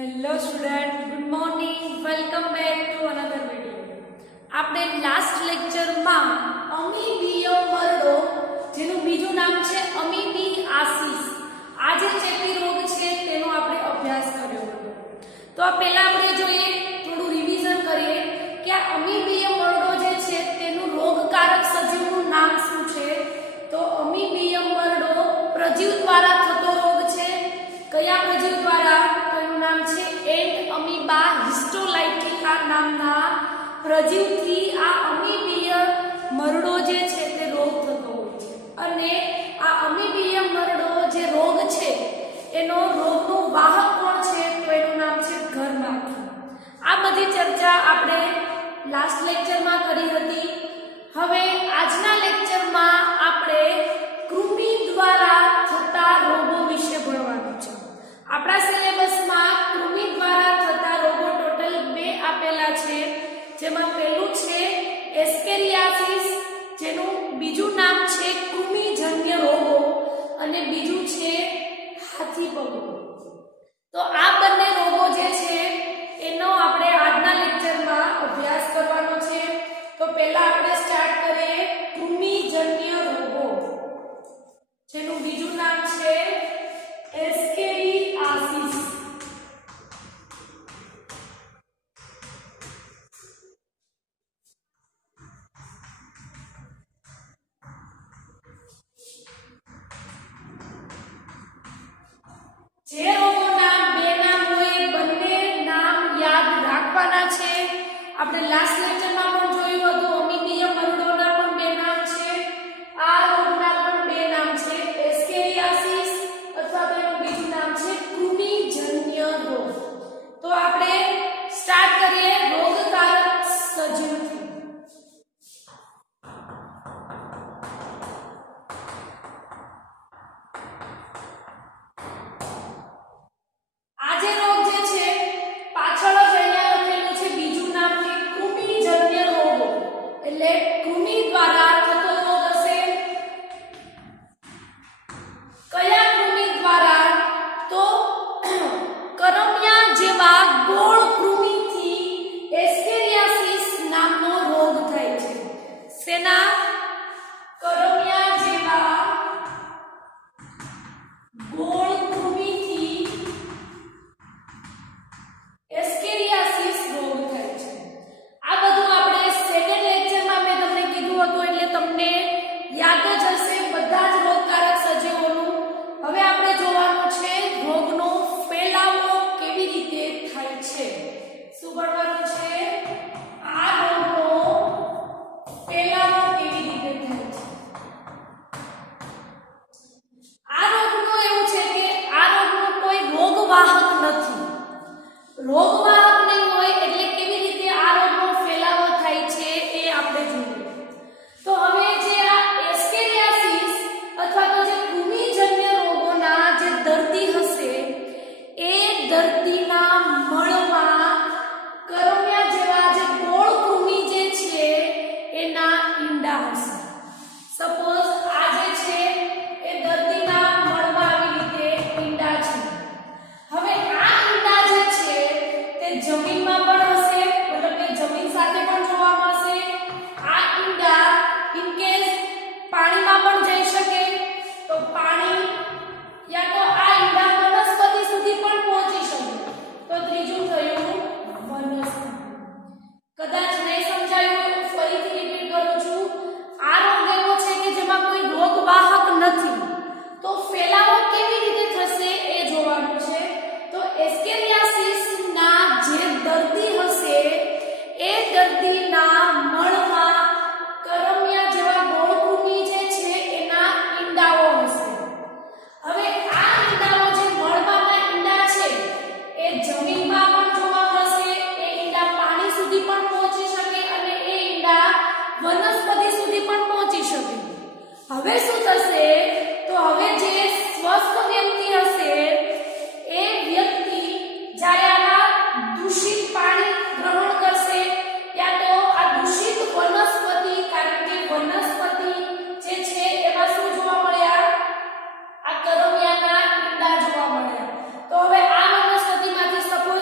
Hello student, good morning. Welcome back to another video. આપણે last લેક્ચરમાં અમીબીય મરડો, જેનું બીજું નામ છે અમીબીઆસીસ, આ જે ચેપી રોગ છે તેનો આપણે અભ્યાસ કર્યો હતો. તો આ પહેલા આપણે જોઈએ, થોડું રિવિઝન કરીએ કે આ અમીબીય મરડો જે છે તેનું રોગકારક સજીવનું નામ શું છે. તો અમીબીય મરડો પ્રજીવ દ્વારા થતો રોગ છે. કયા પ્રજીવ દ્વારા? નામ છે એન્ટ અમીબા હિસ્ટોલાઇટિકા નામના પ્રજીવથી આ અમીબીય મરડો જે છે તે રોગ થતો હોય છે. અને આ અમીબીય મરડો જે રોગ છે એનો રોગનું વાહક કોણ છે? તો એનું નામ છે ઘરમાખી. આ બધી ચર્ચા આપણે લાસ્ટ લેક્ચરમાં કરી હતી. હવે આજના લેક્ચરમાં આપણે કૃમિ દ્વારા થતા રોગો વિશે ભણવાનું છે. આપણા સિલેબસમાં કૃમિ દ્વારા થતા રોગો ટોટલ 2 આપેલા છે, જેમાં પહેલું છે એસ્કેરિયાસિસ, જેનું બીજું નામ છે કૃમિજન્ય રોગો, અને બીજું છે હાથીપગો. તો આ બંને રોગો જે છે એનો આપણે આજના લેક્ચરમાં અભ્યાસ કરવાનો છે. તો પહેલા આપણે સ્ટાર્ટ કરીએ કૃમિજન્ય રોગો, જેનું બીજું નામ છે એસ્કેરિયાસિસ. જે રોગોના 2 નામ હોય, બંને નામ યાદ રાખવાના છે. આપણે લાસ્ટ લેક્ચરમાં પણ જોયું હતું, અમીબીય મરડોના પણ 2 નામ છે, આ રોગના પણ 2 નામ છે, એસ્કેરિયાસિસ અથવા તો એનું બીજું નામ છે કૃમિજન્ય રોગ. તો આપણે સ્ટાર્ટ કરીએ રોગકારક સજીવથી. આ જે રોગ જે છે પાછળ જ અહીંયા લખેલું છે બીજું નામ કે કૃમિજન્ય રોગો, એટલે કૃમિ દ્વારા થતો રોગ હશે. કયા કૃમિ દ્વારા? તો કરમિયા જેવા ગોળ કૃમિથી એસ્કેરિયાસિસ નામનો રોગ થાય છે. સેના? કરમિયા જેવા ગોળ કૃમિથી એસ્કેરિયાસિસ રોગ થાય છે. આ બધું આપણે સેકન્ડ લેક્ચરમાં મેં તમને કીધું હતું, એટલે તમને યાદ જ હશે બધા જ રોગકારક સજીવોનું. હવે આપણે જોવાનું છે રોગનો ફેલાવો કેવી રીતે થાય છે. શું ભણવાનું છે? આ રોગનો ફેલાવો કેવી રીતે થાય છે. આ રોગનું એવું છે કે આ રોગનું કોઈ રોગવાહક નથી. રોગવાહક નહીં હોય એટલે કેવી રીતે આ રોગનો ફેલાવો થાય છે એ આપણે જોઈએ. તો હવે જે આ એસ્કેરિયાસિસ અથવા તો જે કૃમિજન્ય રોગોના જે દર્દી હશે એ દર્દીના મળમાં કરમિયા જેવા જે ગોળ કૃમિ જે છે એના ઈંડા હશે. સપોઝ આ જે છે એ દર્દીના મળમાં આવી રીતે ઈંડા છે. હવે આ ઈંડા જે છે તે જમીનમાં પણ હશે, મતલબ કે જમીન સાથે પણ જોવા મળશે. આ ઈંડા ઇન કેસ પાણીમાં પણ જઈ શકે, તો પાણી યા તો આ ઈંડા વનસ્પતિ સુધી પણ પહોંચી શકે. તો ત્રીજું થયું વનસ્પતિ. કદાચ નહીં સમજાયું હોય, ફરીથી રિપીટ કરું છું. આ રોગ એવો છે કે જેમાં કોઈ રોગવાહક નથી, તો ફેલાવો કેવી રીતે થશે એ જોવાનું છે. તો એસ્કેરિયાસિસ ના જે દર્દી હશે એ દર્દીના મળમાં કરમિયા જેવા ગોળ કૃમિ જે છે એના ઈંડાઓ હશે. હવે આ ઈંડાઓ જે મળવાના ઈંડા છે એ જમીનમાં પણ જોવા મળશે, એ ઈંડા પાણી સુધી પણ પહોંચી શકે, અને એ ઈંડા વનસ્પતિ સુધી પણ પહોંચી શકે. હવે શું થશે? તો હવે જે સ્વસ્થ વ્યક્તિ હશે એ વ્યક્તિ જ્યારે આ દૂષિત પાણી ગ્રહણ કરશે યા તો આ દૂષિત વનસ્પતિ, કારણ કે વનસ્પતિ જે છે એમાં શું જોવા મળ્યા? આ કરમિયાના ઈંડા જોવા મળ્યા. તો હવે આ વનસ્પતિમાંથી સપોઝ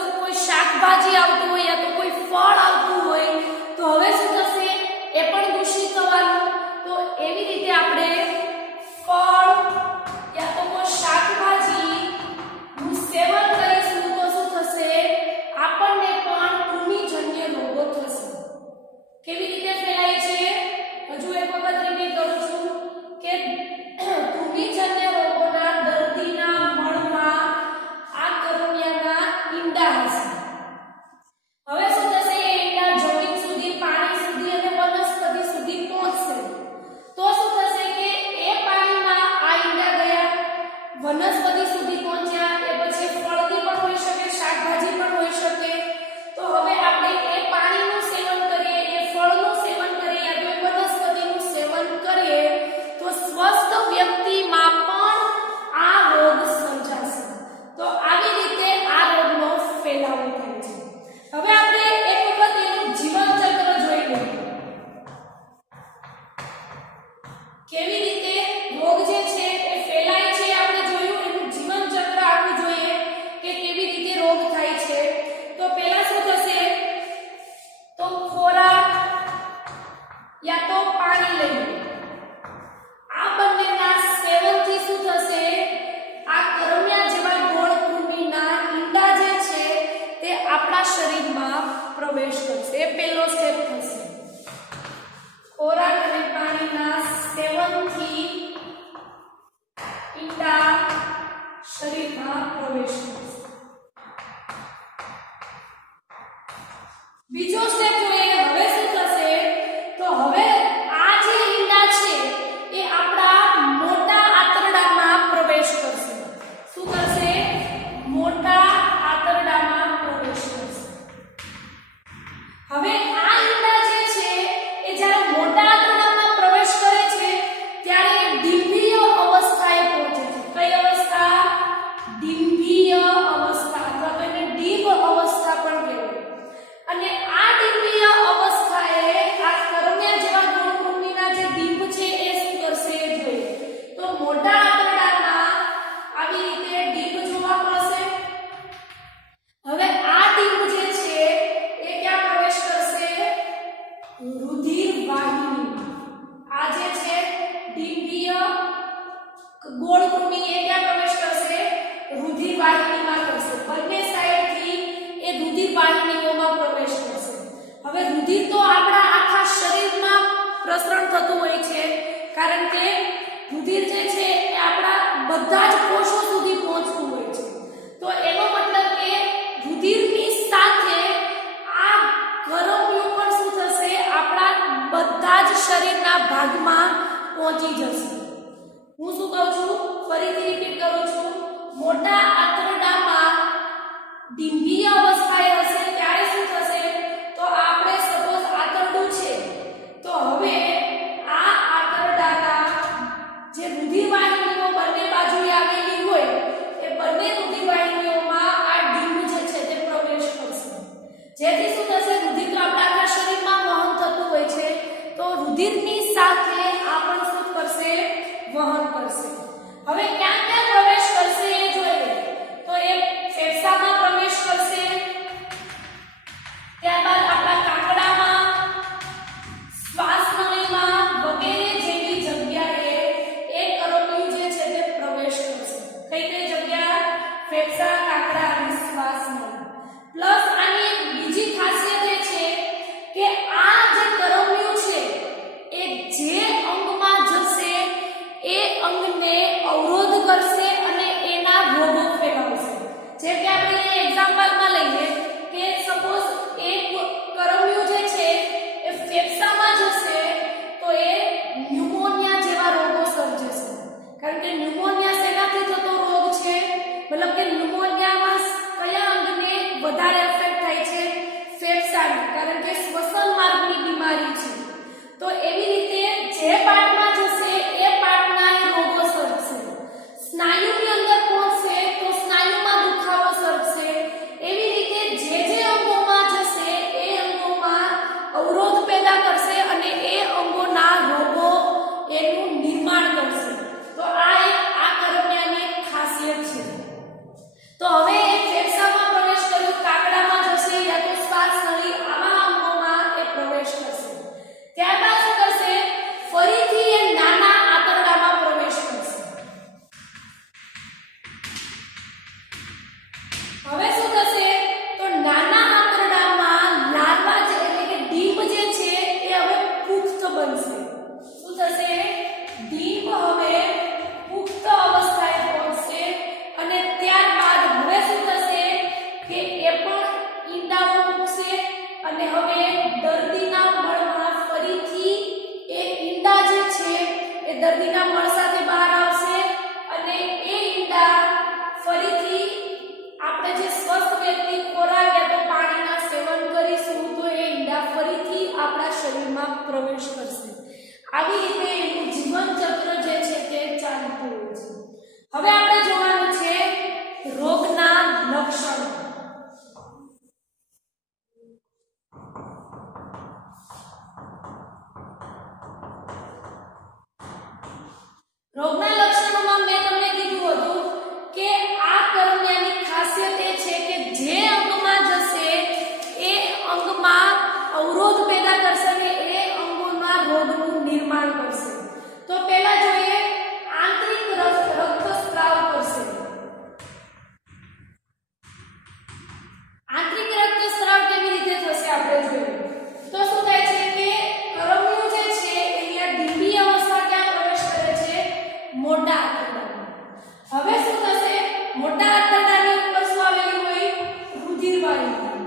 મોટા આંતરડામાં ડિંભીય અવસ્થાએ હશે ત્યારે શું થશે તો આપણે સપોઝ આંતરડું છે તો હવે આ આંતરડાના જે રુધિરવાહિનીઓ બંને બાજુએ આવેલી હોય એ બંને રુધિરવાહિનીઓમાં આ ડિંભ જે છે તે પ્રવેશ કરશે જેથી શું થશે રુધિર તો આપણા આખા શરીરમાં વહન થતું હોય છે તો રુધિરની સાથે આ પણ શું કરશે વહન કરશે હવે ક્યાં ક્યાં પ્રવેશ કરશે એ જોઈએ તો એ ફેફસામાં પ્રવેશ કરશે ત્યારબાદ આપણા કાકડામાં શ્વાસનળીમાં વગેરે જેવી જગ્યાએ એ કરમિયું જે છે તે પ્રવેશ કરશે કઈ કઈ જગ્યા ફેફસા કાકડા અને શ્વાસનળી પ્લસ આની એક બીજી ખાસિયત એ છે કે આ જે કરમિયું છે એ જે અંગમાં જશે એ અંગને અવરોધ કરશે અને એના રોગો ફેલાવશે જે કે આપણે એક્ઝામ્પલમાં લઈએ કે સપોઝ એક કરમિયું જે છે એ ફેફસામાં જશે તો એ ન્યુમોનિયા જેવા રોગો સર્જશે કારણ કે ન્યુમોનિયા શેનાથી થતો રોગ છે મતલબ કે ન્યુમોનિયામાં કયા અંગને વધારે અસર થાય છે ફેફસાને કારણ કે શ્વસન માર્ગની બીમારી છે તો એવી રીતે જે પાર્ટમાં જશે એ પાર્ટના રોગો સર્જશે સ્નાયુની અંદર પહોંચશે તો સ્નાયુમાં દુખાવો સર્જશે એવી રીતે જે અંગોમાં જશે એ અંગોમાં અવરોધ પેદા કરશે અને એ અંગોના રોગો એનું નિર્માણ કરશે તો આ એક આ કરમિયાની એક ખાસિયત છે તો હવે એ ફેફસામાં પ્રવેશ કર્યો કાકડામાં જશે યા તો શ્વાસનળી આવા અંગોમાં એ પ્રવેશ કરશે ત્યારબાદ શું કરશે ફરીથી એ નાના આંતરડામાં પ્રવેશ કરશે હવે શું થશે તો નાના આંતરડામાં લાર્વા જે એટલે કે ડીંભ જે છે એ હવે પુખ્ત બનશે શું થશે ડીંભ હવે પુખ્ત અવસ્થાએ પહોંચશે અને ત્યારબાદ હવે શું થશે કે એ પણ ઈંડાઓ મૂકશે અને હવે દર્દીના મળમાં ફરીથી એ ઈંડા જે છે એ દર્દીના મળ સાથે બહાર આવશે અને એ ઈંડા ફરીથી આપણે જે સ્વસ્થ વ્યક્તિ ખોરાક યા તો પાણીના સેવન કરીશું તો એ ઈંડા ફરીથી આપણા શરીરમાં પ્રવેશ કરશે આવી રીતે એનું જીવન ચક્ર જે છે તે ચાલતું હોય છે હવે આપણે જોવાનું છે રોગના લક્ષણો રોગના લક્ષણોમાં મેં તમને કીધું હતું કે આ કરમિયાની ખાસિયત એ છે કે જે અંગમાં જશે એ અંગમાં અવરોધ પેદા કરશે અને એ અંગોના રોગનું નિર્માણ કરશે તો પહેલા જોઈએ આંતરિક રક્તસ્રાવ કરશે આંતરિક રક્તસ્રાવ કેવી રીતે થશે આપણે જોઈએ તો શું થાય છે કે કરમિયું જે છે અહીંયા ડિંભી અવસ્થા ક્યાં પ્રવેશ કરે છે મોટા આંતરડામાં હવે શું થશે મોટા આંતરડાની ઉપર શું આવેલું હોય રુધિરવાહિની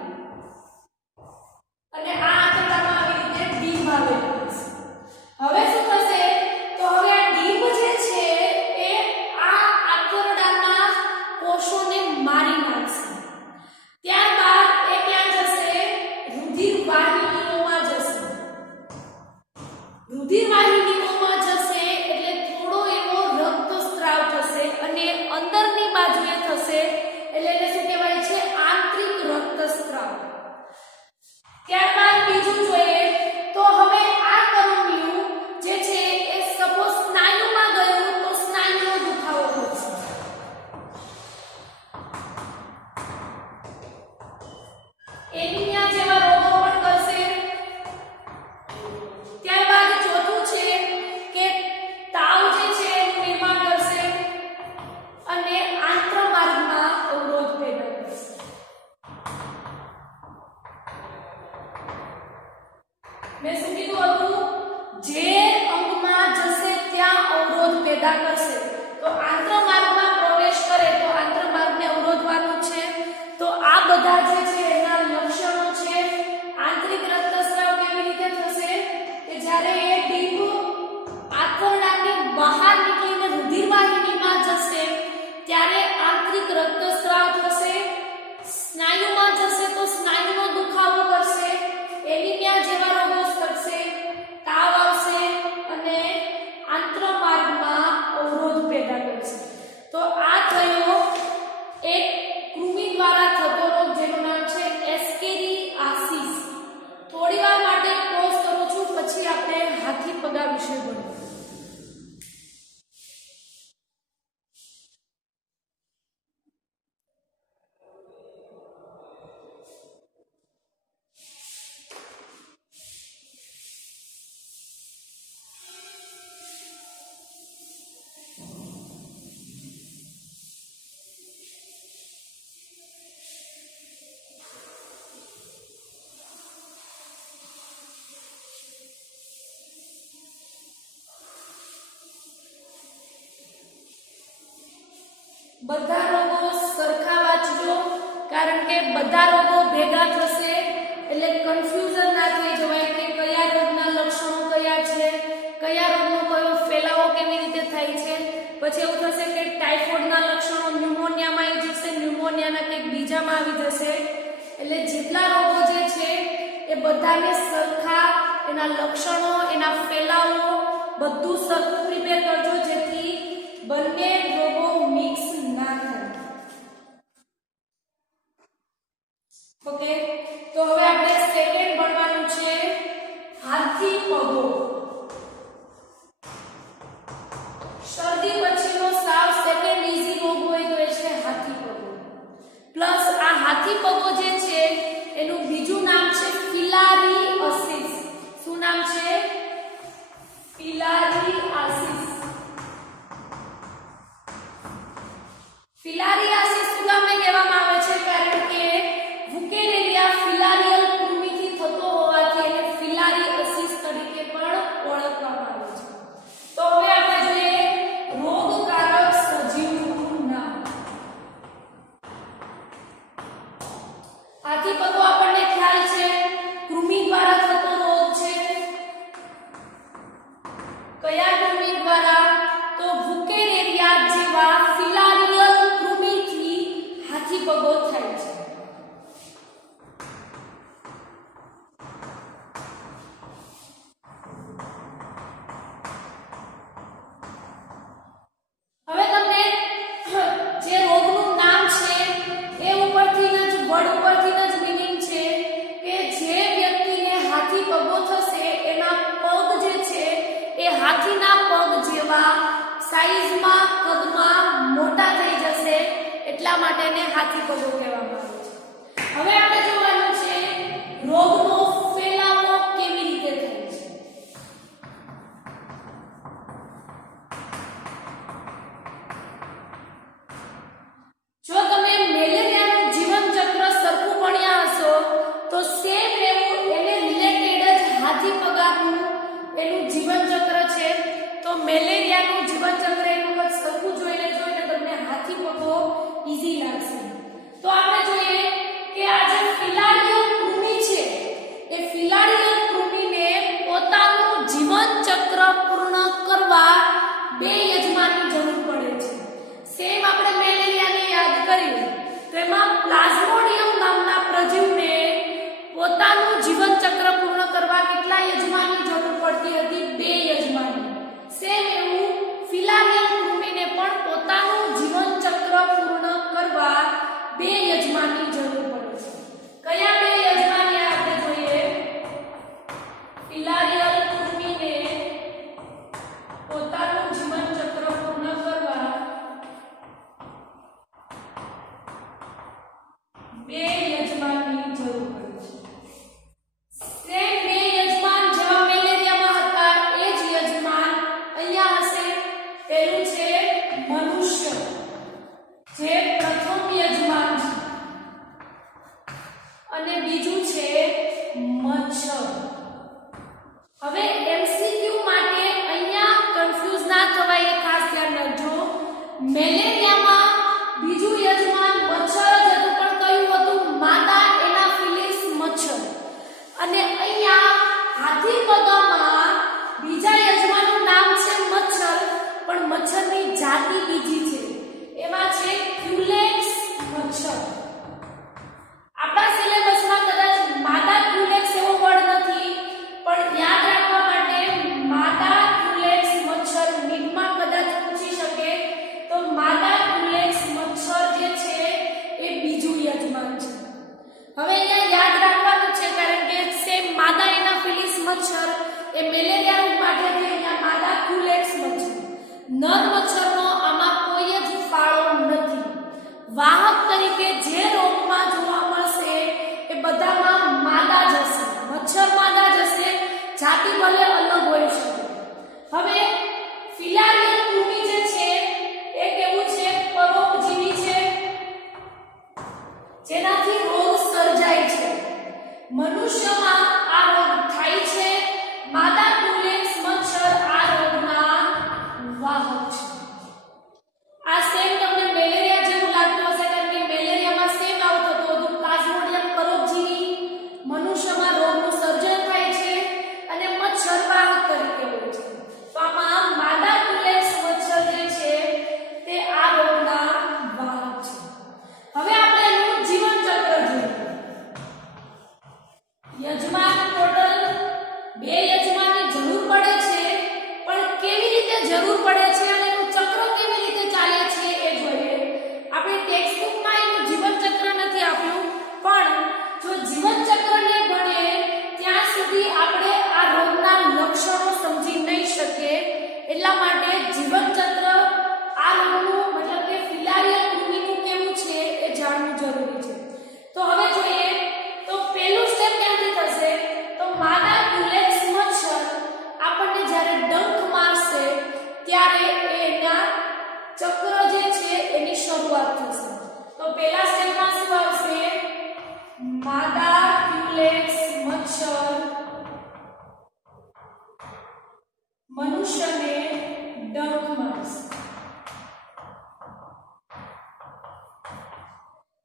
અને આ આંતરડામાં આવી રીતે ડીંભ આવેલું છે હવે શું થશે તો હવે આ ડીંભ જે છે એ આ આંતરડાના કોષોને મારી નાખશે ત્યારબાદ એ ક્યાં જશે રુધિરવાહિનીઓમાં જશે રુધિરવાહિનીઓમાં જશે એટલે થોડો એવો રક્તસ્રાવ થશે અને અંદરની બાજુએ થશે એટલે એને શું કહેવાય છે આંતરિક રક્તસ્રાવ ત્યારબાદ બીજું જોઈએ તો હવે આ કરમિયું જે છે એ સપોઝ સ્નાયુમાં ગયું તો સ્નાયુનો દુખાવો થશે એનિમિયા જેવા રોગો પણ કરશે ત્યારબાદ ચોથું છે કે તાવ જે છે એનું નિર્માણ કરશે અને આંત્રમાર્ગમાં અવરોધ પેદા કરશે મેં શું કીધું હતું જે અંગમાં જશે ત્યાં અવરોધ પેદા કરશે તો આંત્રમાર્ગમાં પ્રવેશ કરે તો આંત્રમાર્ગને અવરોધવાનું છે તો આ બધા જે છે એના લક્ષણો છે આંતરિક રક્તસ્રાવ કેવી રીતે થશે કે જ્યારે એ ડીંભ આંતરડાની બહાર નીકળીને રુધિરવાહિનીમાં જશે ત્યારે આંતરિક બધા રોગો સરખા વાંચજો, કારણ કે બધા રોગો ભેગા થશે એટલે કન્ફ્યુઝન ના થઈ જવાય કે કયા રોગના લક્ષણો કયા છે, કયા રોગનો કયો ફેલાવો કેવી રીતે થાય છે. પછી એવું થશે કે ટાઇફોઇડના લક્ષણો ન્યુમોનિયામાં આવી જશે, ન્યુમોનિયાના કંઈક બીજામાં આવી જશે. એટલે જેટલા રોગો જે છે એ બધાને સરખા એના લક્ષણો, એના ફેલાવો બધું સરખું પ્રિપેર કરજો, જેથી બંને રોગો મિક્સ ના થાય. ઓકે, તો હવે આપણે સેકન્ડ ભણવાનું છે હાથી પગો. શરદી પછીનો સાવ સેકન્ડ ઈઝી રોગ હોય તો એ છે હાથી પગો. પ્લસ આ હાથી પગો જે છે એનું બીજું નામ છે ફિલારિયાસિસ. શું નામ છે? ફિલારિયાસિસ. ફિલારિયાસિસ શું કામને કહેવામાં આવે છે? કારણ કે વુકેરેલિયા ફિલારિયલ કૃમિથી થતો હોવાથી એને ફિલારિયાસિસ તરીકે પણ ઓળખવામાં આવે છે. તો હવે આપણે જોઈએ રોગકારક સજીવનું નામ. હાથી પગો આપણને ખ્યાલ છે કૃમિ દ્વારા થતો રોગ છે. કયા કૃમિ દ્વારા? તો વુકેરેલિયા જેવા ફિલારિયલ કૃમિથી હાથી પગો થાય છે. હવે તમને જે રોગનું નામ છે એ ઉપરથી જ વર્ડ ઉપરથી જ મીનિંગ છે કે જે વ્યક્તિને હાથી પગો થશે એના પગ જે છે એ હાથીના પગ જેવા સાઈઝમાં, કદમાં મોટા થઈ જશે, એટલા માટે એને હાથી પગો કહેવામાં આવે છે. હવે આપણે જોવાનું છે રોગનો ફેલાવો કેવી રીતે થાય છે. જો તમે મેલેરિયાનું જીવન ચક્ર સરખું ભણ્યા હશો તો સેમ એવું એને રિલેટેડ જ હાથી પગાનું એનું જીવન ચક્ર છે. તો મેલેરિયાનું જીવન ચક્ર એનું કદ સરખું જોઈ લેજો એટલે તમને હાથી પગો ઈઝી લાગશે. તો આપણે જોઈએ કે આ જે ફિલારિયલ કૃમિ છે એ ફિલારિયલ કૃમિને પોતાનું જીવન ચક્ર પૂર્ણ કરવા બે યજમાનની જરૂર પડે છે. સેમ આપણે મેલેરિયાને યાદ કરીએ તો એમાં પ્લાઝ્મોડિયમ નામના પ્રજીવને પોતાનું જીવન ચક્ર પૂર્ણ કરવા કેટલા યજમાનની જરૂર પડતી હતી? બે યજમાનની. સેમ એવું ફિલારિયલ કૃમિને પણ પોતાનું જીવન ચક્ર પૂર્ણ કરવા બે યજમાનની જરૂર પડે છે. કયા બે યજમાન આપણે જોઈએ? ફિલારિયલ કૃમિને પોતાનું જીવન ચક્ર પૂર્ણ કરવા બે યજમાનની જરૂર પડે છે. સેમ બે યજમાન જેવા મેલેરિયામાં હતા એ જ યજમાન અહીંયા હશે. પહેલું છે મનુષ્ય, જે પ્રથમ યજમાન છે, અને બીજું છે મચ્છર. હવે એમસીક્યુ માટે અહીંયા કન્ફ્યુઝ ના થવાય એ ખાસ ધ્યાન રાખજો. મેલેરિયામાં બીજું યજમાન મચ્છર જ હતું, પણ કયું હતું? માદા એનાફિલિસ મચ્છર. અને અહીંયા હાથી પગામાં બીજા યજમાનનું નામ છે મચ્છર, પણ મચ્છરની જાતિ બીજી છે. એમાં છે ક્યુલેક્સ મચ્છર. આપણા સિલેબસમાં કદાચ માદા ક્યુલેક્સ એવો વર્ડ નથી, પણ યાદ રાખવા માટે માદા ક્યુલેક્સ મચ્છર નીટમાં કદાચ પૂછી શકે તો માદા ક્યુલેક્સ મચ્છર જે છે એ બીજું યજમાન છે. હવે અહીંયા યાદ રાખવાનું છે કારણ કે સેમ માદા એનાફિલિસ મચ્છર એ મેલેરિયા રોગ માટે છે. અહીંયા માદા ક્યુલેક્સ મચ્છર. નર મચ્છરનો આમાં કોઈ જ ફાળો નથી. વાહક તરીકે જે રોગમાં જોવા મળશે એ બધામાં માદા જ હશે. મચ્છર માદા જ હશે, જાતિ ભલે અલગ હોઈ શકે. હવે ફિલારિયલ કૃમિ જે છે એ કેવું છે? પરોપજીવી છે, જેનાથી રોગ સર્જાય છે. મનુષ્યમાં આ રોગ થાય છે. માદા ક્યુલેક્સ મચ્છર આ રોગના વાહક છે. આ સેમ તમને મેલેરિયા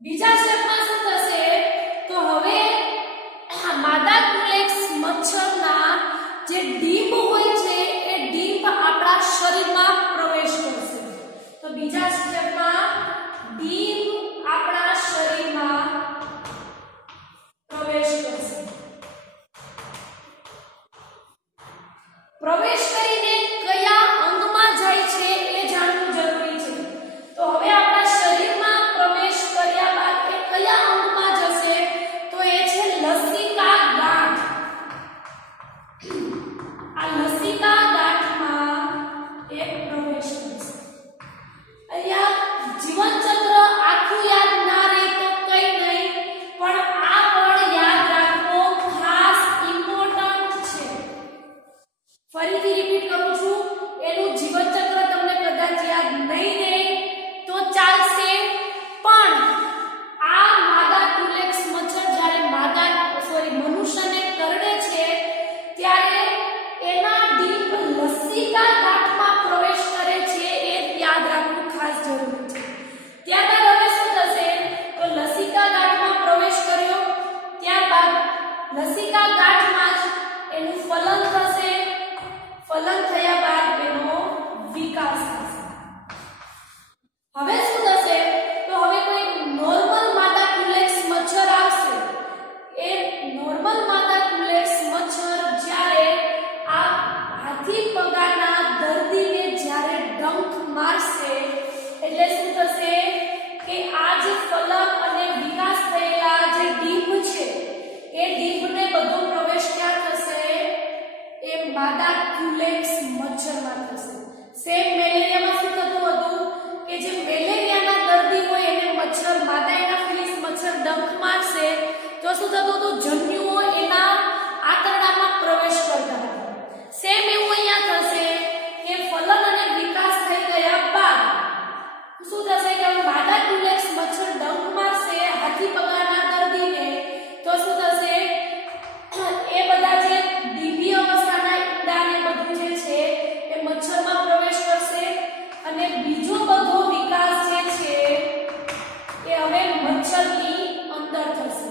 બીજા સ્ટેપમાં શું થશે તો હવે માદા ક્યુલેક્સ મચ્છરના જે ડીંભ હોય છે એ ડીંભ આપણા શરીરમાં પ્રવેશ કરશે. તો બીજા સ્ટેપમાં ડીંભ આપણા શરીરમાં પ્રવેશ કરશે. પ્રવેશ કરીને કયા અંગમાં જાય છે એ જાણવું જરૂરી છે. તો હવે આપણા શરીરમાં પ્રવેશ કર્યા બાદ એ કયા અંગમાં જશે તો એ છે લસિકા ગાંઠ. આ લસિકા ગાંઠમાં એ પ્રવેશ કરશે. અહીંયા જીવન ચક્ર આખું યાદ ના રહે તો કઈ નહીં, પણ આ પણ યાદ રાખવો ખાસ ઇમ્પોર્ટન્ટ છે. ફરીથી રિપીટ કરું છું, એનું જીવન ચક્ર તમને કદાચ યાદ નહીં રહે તો ચાલશે, પણ આ માદા ક્યુલેક્સ મચ્છર જ્યારે મનુષ્યને કરડે છે ત્યારે એના ડીપ લસિકા ગાંઠમાં પ્રવેશ કરે છે એ યાદ રાખવું ખાસ જરૂરી છે. ત્યારબાદ હવે શું થશે તો લસિકા ગાંઠમાં પ્રવેશ કર્યો, ત્યારબાદ લસિકા ગાંઠમાં જ એનું ફલન થશે. ફલન થયા બાદ એનો વિકાસ થશે. હવે શું થશે તો હવે કોઈ નોર્મલ માદા ક્યુલેક્સ મચ્છર આવશે. એ નોર્મલ માદા ક્યુલેક્સ મચ્છર જ્યારે આ હાથી પગાના દર્દીને જ્યારે ડંખ મારશે એટલે શું થશે કે આ જે ફલન અને વિકાસ થયેલા જે ડીંભ છે એ ડીંભને બધો પ્રવેશ ક્યાં થશે એ માદા ક્યુલેક્સ મચ્છરમાં થશે. સેમ મેલેરિયામાં શું થતું હતું કે જે મેલેરિયાના દર્દી હોય એને મચ્છર માદા એનાફિલિસ મચ્છર ડંખ મારશે તો શું થતું હતું જન્યુઓ એના આંતરડામાં પ્રવેશ કરતા હતા. સેમ એવું અહીંયા થશે કે ફલન અને વિકાસ થઈ ગયા બાદ શું થશે કે માદા ક્યુલેક્સ મચ્છર ડંખ મારશે હાથી પગાના દર્દીને તો શું થશે એ બધા જે ડીંભી અવસ્થાના ઈંડા ને બધું જે છે એ મચ્છરમાં પ્રવેશ કરશે અને બીજો બધો વિકાસ જે છે એ હવે મચ્છરની અંદર થશે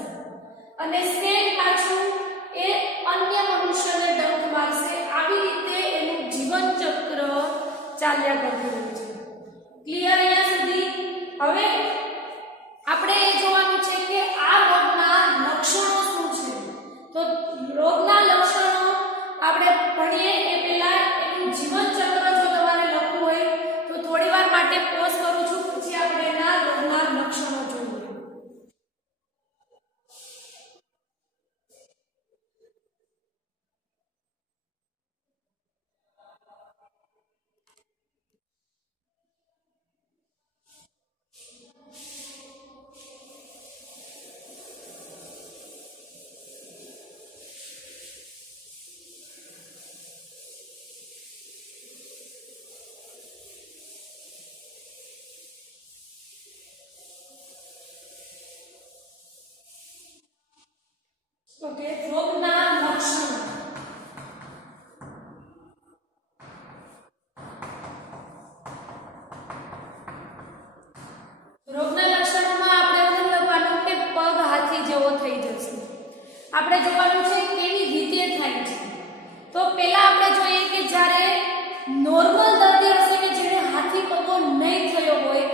અને સેમ પાછું એ અન્ય મનુષ્યને ડંખ મારશે. આવી રીતે એનું જીવન ચક્ર ચાલ્યા કરતું હોય છે. ક્લિયર અહીંયા સુધી? હવે આપણે એ જોવાનું છે કે આ રોગના લક્ષણો શું છે. તો રોગના લક્ષણો આપણે ભણીએ એ પહેલા એનું જીવન ચક્ર જો તમારે લખવું હોય તો થોડી વાર માટે પોઝ કરું છું, પછી આપણે એના રોગના લક્ષણો જોઈએ. ઓકે, રોગના લક્ષણો. રોગના લક્ષણોમાં આપણે એવું લખવાનું કે પગ હાથી જેવો થઈ જશે. આપણે જોવાનું છે કેવી રીતે થાય છે. તો પહેલા આપણે જોઈએ કે જ્યારે નોર્મલ દર્દી હશે કે જેને હાથી પગો નહીં થયો હોય,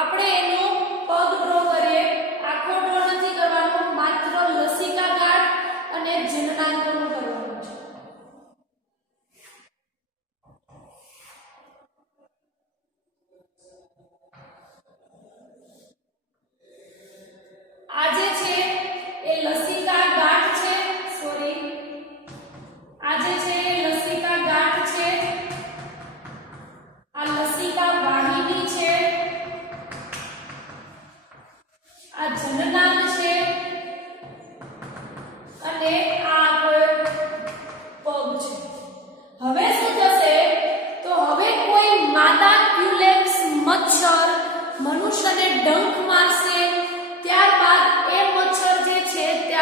આપણે એનો પગ ડ્રો કરીએ. આખો ડ્રો નથી કરવાનો, માત્ર લસિકા ગાંઠ અને જનનાંગનું કરવાનું છે. આ જે છે એ લસિકા ગાંઠ છે, સોરી, આ જે છે એ લસિકા ગાંઠ છે, આ લસિકા વાહિની છે, આ જનનાંગ છે અને આ પગ છે. હવે શું થશે તો હવે કોઈ માદા ક્યુલેક્સ મચ્છર મનુષ્યને ડંખ મારશે, ત્યારબાદ એ મચ્છર જે છે તે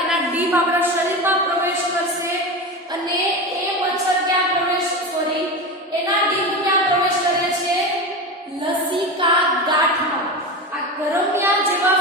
એના ડીપ આપણા શરીરમાં પ્રવેશ કરશે અને એ મચ્છર ક્યાં પ્રવેશ એના ડીપ ક્યાં પ્રવેશ કરે છે લસિકા ગાંઠમાં. આ ગરમિયા જેવા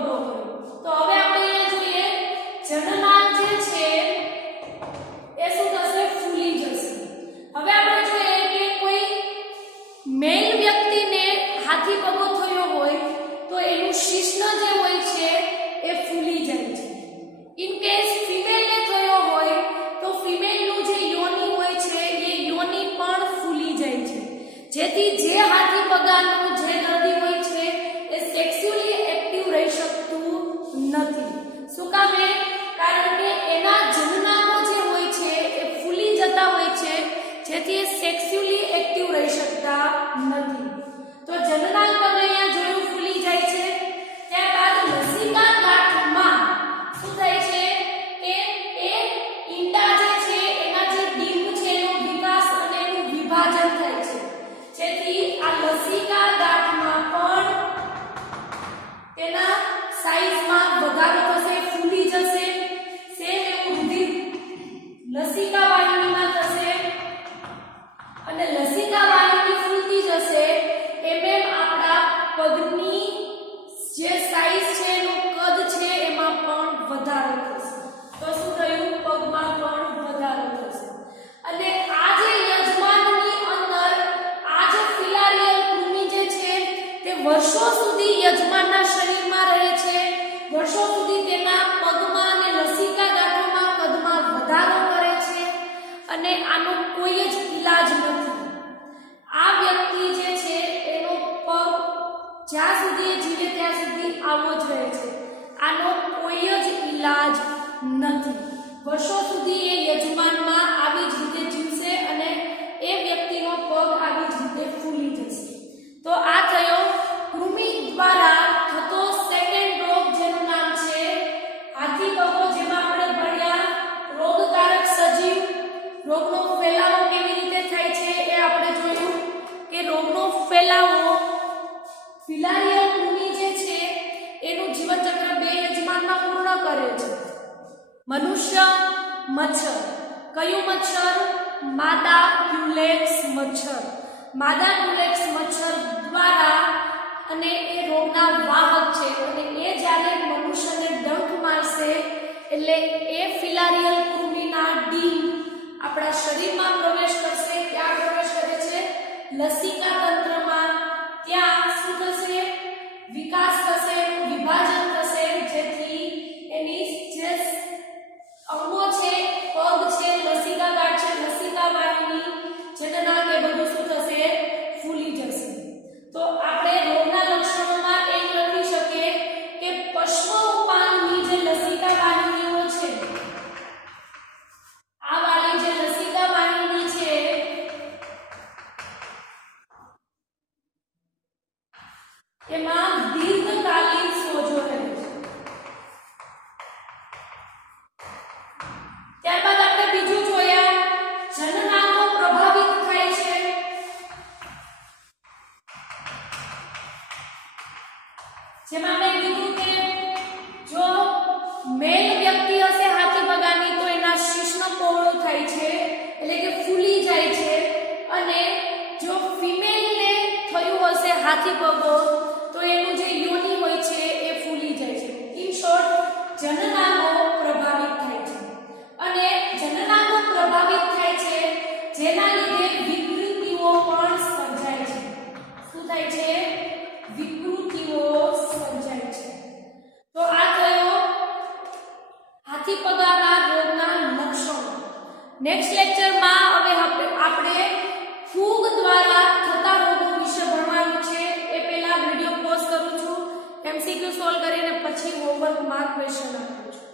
પગલો કર્યો. તો હવે આપણે અહીંયા જોઈએ જનનાંગ જે છે એ શું થશે? ફૂલી જશે. હવે આપણે જોઈએ કે કોઈ મેલ વ્યક્તિને હાથી પગો થયો હોય તો એનું શિશ્ન જે હોય છે એ ફૂલી જાય છે. ઇન કેસ ફિમેલને થયો હોય તો ફિમેલનું જે યોનિ હોય છે એ યોનિ પણ ફૂલી જાય છે, જેથી જે હાથી પગાનું જે દર્દી હોય છે એ સેક્સ્યુઅલી એક્ટિવ રહી શકતું નથી. શું કામે? કારણ કે એના જનનાંગો જે હોય છે એ ફૂલી જતા હોય છે, જેથી એ સેક્સ્યુઅલી એક્ટિવ રહી શકતા નથી. તો જનનાંગ તમે અહીંયા જોયું ફૂલી જાય છે. ત્યારબાદ લસિકા ગાંઠમાં શું થાય છે કે એ ઈંડા જે છે એના જે ડીંબ છે એનો વિકાસ અને એનું વિભાજન થાય છે, જેથી આ લસિકા ગાંઠમાં પણ તેના સાઈઝમાં વધારો થશે, ફૂલી જશે. સેમ એવું રુધિર લસિકા વાહિનીમાં થશે અને લસિકા વાહિની ફૂલતી જશે એમ આપણા પગની જે સાઈઝ છે એનું કદ છે એમાં પણ વધારો થશે. તો શું થયું? પગમાં પણ વધારો થશે. અને આ જે યજમાનની અંદર આ જે ફિલારિયલ કૃમિ જે છે તે વર્ષો સુધી યજમાનના શરીરમાં રહે છે, વર્ષો સુધી તેના પગમાં અને લસિકા ગાંઠોમાં કદમાં વધારો કરે છે અને આનો કોઈ જ ઈલાજ નથી. આ વ્યક્તિ જે છે એનો પગ જ્યાં સુધી જીવે ત્યાં સુધી આવો જ રહે છે, આનો કોઈ જ ઈલાજ નથી. વર્ષો સુધી એ યજમાનમાં આવી જ રીતે જીવશે અને એ વ્યક્તિનો પગ આવી જ રીતે ફૂલી જશે. તો આ થયો કૃમિ દ્વારા થતો સેકન્ડ રોગ, જેનું નામ છે હાથી પગો, જેમાં આપણે ભણ્યા રોગકારક સજીવ, રોગનો ફેલાવો કેવી રીતે થાય છે એ આપણે જોયું કે રોગનો ફેલાવો ફિલારિયલ કૃમિ જે છે એનું જીવનચક્ર 2 યજમાનમાં પૂર્ણ કરે છે. મનુષ્ય, મચ્છર. કયું મચ્છર? માદા ક્યુલેક્સ મચ્છર. માદા ક્યુલેક્સ મચ્છર દ્વારા અને એ રોગના વાહક છે અને એ જ્યારે મનુષ્યને ડંખ મારશે એટલે એ ફિલારિયલ કૃમિના ડીમ આપણા શરીરમાં પ્રવેશ કરશે. ક્યાં પ્રવેશ કરે છે? લસિકા તંત્રમાં. ત્યાં શું થશે? વિકાસ થશે, વિભાજન થશે, જેથી એની જે અંગો છે, પગ છે, લસિકા ગાંઠ છે, લસિકા વાહિની, જનનાંગ, એ બધું શું થશે? ફૂલી જશે. તો આપણે રોગના લક્ષણોમાં એ લખી શકીએ કે પશ્ચોપાનની જે લસિકા વાહિનીઓ છે, આ વાળી જે લસિકા વાહિની છે એમાં દીર્ઘકાલીન સોજો રહે છે. ત્યારબાદ આપણે બીજું જોયા જનનાંગો પ્રભાવિત થાય છે. જેમાં મેં કીધું કે જો મેલ વ્યક્તિ હશે હાથી પગાની તો એના શિશ્ન પહોળું થાય છે, એટલે કે ફૂલી જાય છે. અને જો ફિમેલને થયું હશે હાથી પગો તો એનું જે યોનિ હોય છે એ ફૂલી જાય છે. ઇન શોર્ટ, જનનાંગો પ્રભાવિત થાય છે. અને જનનાંગો પ્રભાવિત થાય છે જેના લીધે વિકૃતિઓ પણ સર્જાય છે. શું થાય છે? વિકૃતિઓ સર્જાય છે. તો આ થયો હાથી પગાના રોગના લક્ષણો. નેક્સ્ટ લેક્ચરમાં હવે આપણે ફૂગ દ્વારા થતા રોગો વિશે ભણવાનું છે. એ પહેલા વિડિયો પોઝ કરું છું, એમસીક્યુ સોલ્વ કરીને પછી હોમવર્કમાં ક્વેશ્ચન આપું છું.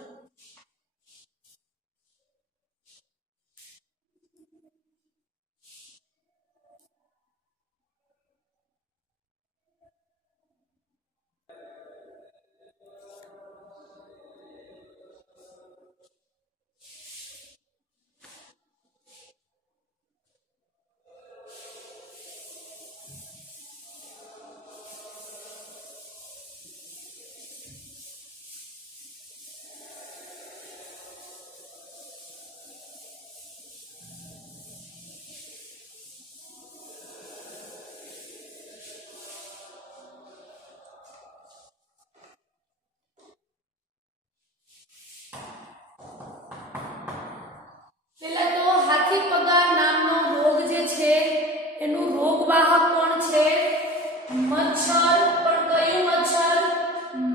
મચ્છર, પણ કયું મચ્છર?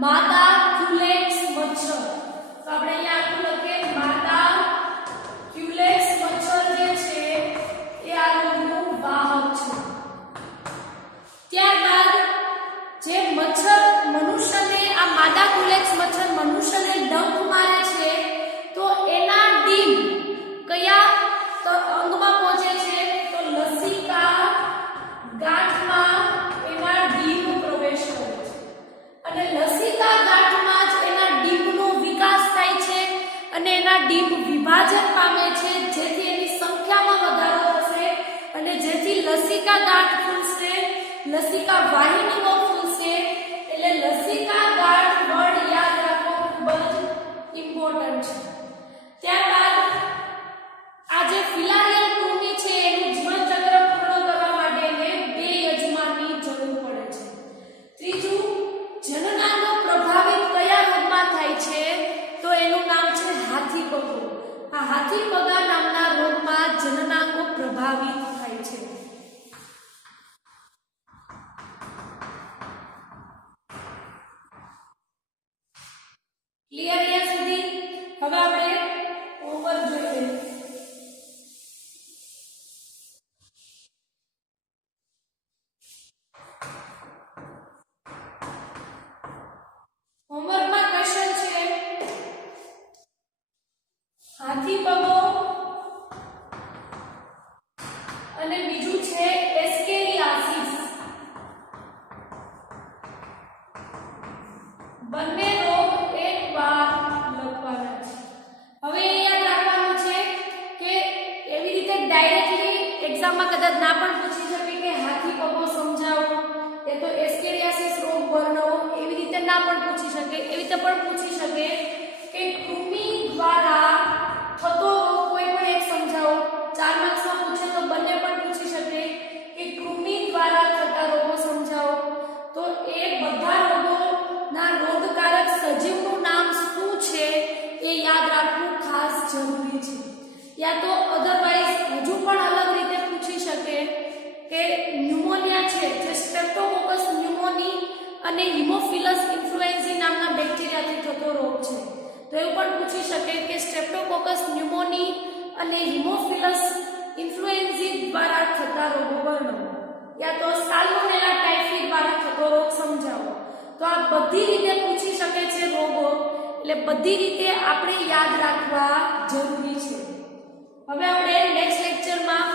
માદા ક્યુલેક્સ મચ્છર. તો આપણે અહીંયા આખું લખીએ માદા ક્યુલેક્સ મચ્છર જે છે એ આ રોગનું વાહક છે. ત્યારબાદ જે મચ્છર મનુષ્યને આ માદા ક્યુલેક્સ મચ્છર મનુષ્યને ડંખ મારે છે તો એના ડીમ કયા અંગમાં પહોંચે છે? તો લસિકા ગાંઠમાં એના ડીમ પ્રવેશ કરે છે અને લસિકા ગાંઠમાં જ એના ડીમનો વિકાસ થાય છે અને એના ડીમ વિભાજન પામે છે, જેથી એની સંખ્યામાં વધારો થશે અને જેથી લસિકા ગાંઠ ફૂલશે, લસિકા વાહિનીઓ ફૂલશે. એટલે લસિકા ગાંઠ વર્ડ યાદ રાખવો ખૂબ જ ઇમ્પોર્ટન્ટ છે. ત્યારબાદ આ જે ફિલારિયલ કૃમિ છે એનું જીવનચક્ર પૂર્ણ કરવા માટે એને 2 યજમાનની જરૂર પડે છે. ત્રીજું, જનનાંગો પ્રભાવિત કયા રોગમાં થાય છે? તો એનું નામ છે હાથી પગો. આ હાથી પગા નામના રોગમાં જનનાંગો પ્રભાવિત થાય છે. ક્લિયર અહીંયા સુધી? હવે આપણે હોમવર્ક જોઈએ. હોમવર્કમાં ક્વેશ્ચન છે હાથી પગો અને બીજું છે એસ્કેરિયાસિસ. બંને રોગ એક વાર લખવાના છે. હવે એ યાદ રાખવાનું છે કે એવી રીતે ડાયરેક્ટલી એક્ઝામમાં કદાચ ના પણ પૂછી શકે કે હાથી પગો સમજાવો, એ તો એસ્કેરિયાસિસ રોગ વર્ણવો, એવી રીતે ના પણ પૂછી શકે. એવી રીતે પણ પૂછી શકે કે કૃમિ દ્વારા થતો રોગ કોઈ પણ એક સમજાવો. 4 માર્ક્સમાં પૂછે તો બંને પણ પૂછી શકે કે કૃમિ દ્વારા થતા રોગો સમજાવો. તો એ બધા રોગોના રોગકારક સજીવનું નામ શું છે એ યાદ રાખવું ખાસ જરૂરી છે. યા તો અધરવાઇઝ હજુ પણ અલગ રીતે પૂછી શકે કે ન્યુમોનિયા છે જે સ્ટ્રેપ્ટોકોકસ ન્યુમોની અને હિમોફિલસ ઇન્ફ્લુએન્ઝી નામના બેક્ટેરિયાથી થતો રોગ છે. તો એવું પણ પૂછી શકે કે સ્ટ્રેપ્ટોકોકસ ન્યુમોની અને હિમોફિલસ ઇન્ફ્લુએન્ઝી દ્વારા થતા રોગો વર્ણવો. યા તો સાલ્મોનેલા ટાઇફી દ્વારા થતો રોગ સમજાવો. તો આ બધી રીતે પૂછી શકે છે રોગો, એટલે બધી રીતે આપણે યાદ રાખવા જરૂરી છે. હવે આપણે નેક્સ્ટ લેક્ચરમાં